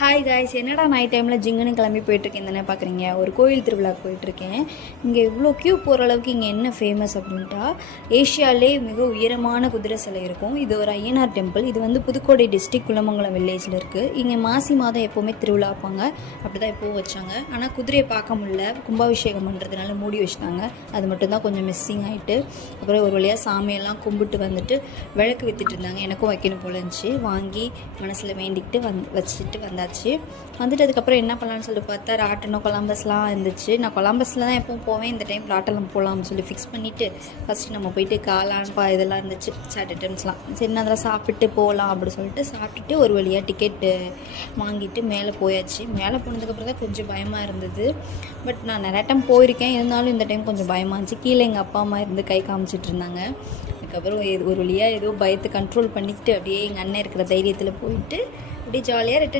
Hi guys, என்னடா night டைமில் ஜிங்குன்னு கிளம்பி போயிட்டுருக்கேன் தானே பார்க்குறீங்க. ஒரு கோயில் திருவிழாக்கு போயிட்டுருக்கேன். இங்கே இவ்வளோ க்யூ போகிற அளவுக்கு இங்கே என்ன ஃபேமஸ் அப்படின்ட்டா, ஏஷியாலே மிக உயரமான குதிரை சிலை இருக்கும். இது ஒரு ஐயனார் டெம்பிள். இது வந்து புதுக்கோட்டை டிஸ்ட்ரிக்ட் குலமங்கலம் வில்லேஜில் இருக்குது. இங்கே மாசி மாதம் எப்போவுமே திருவிழா வைப்பாங்க. அப்படி தான் எப்போவும் வச்சாங்க. ஆனால் குதிரையை பார்க்க முடியல, கும்பாபிஷேகம் பண்ணுறதுனால மூடி வச்சுட்டாங்க. அது மட்டும்தான் கொஞ்சம் மிஸ்ஸிங் ஆகிட்டு. அப்புறம் ஒரு வழியாக சாமியெல்லாம் கும்பிட்டு வந்துட்டு விளக்கு விற்றுட்டு இருந்தாங்க. எனக்கும் வைக்கணும் போல இருந்துச்சு. வாங்கி மனசில் வேண்டிக்கிட்டு வச்சுட்டு வந்தாச்சு. வந்துட்டு அதுக்கப்புறம் என்ன பண்ணலான்னு சொல்லிட்டு பார்த்தா ராட்டனம் கொலம்பஸ்லாம் இருந்துச்சு. நான் கொலம்பஸில் தான் எப்பவும் போவேன். இந்த டைம் ராட்டனம் போகலாம்னு சொல்லி ஃபிக்ஸ் பண்ணிவிட்டு ஃபஸ்ட்டு நம்ம போயிட்டு காளான்பா இதெல்லாம் இருந்துச்சு, சாட் ஐட்டம்ஸ்லாம். சரி, நான் அதெல்லாம் சாப்பிட்டு போகலாம் அப்படின்னு சொல்லிட்டு சாப்பிட்டுட்டு ஒரு வழியாக டிக்கெட்டு வாங்கிட்டு மேலே போயாச்சு. மேலே போனதுக்கப்புறம் தான் கொஞ்சம் பயமாக இருந்தது. பட் நான் நிறைய டைம் போயிருக்கேன், இருந்தாலும் இந்த டைம் கொஞ்சம் பயமாக இருந்துச்சு. கீழே எங்கள் அப்பா அம்மா இருந்து கை காமிச்சிட்டு இருந்தாங்க. அதுக்கப்புறம் ஒரு வழியாக ஏதோ பயத்தை கண்ட்ரோல் பண்ணிக்கிட்டு அப்படியே எங்கள் அண்ணன் இருக்கிற தைரியத்தில் போயிட்டு அப்படியே ஜாலியாக ரிட்டன்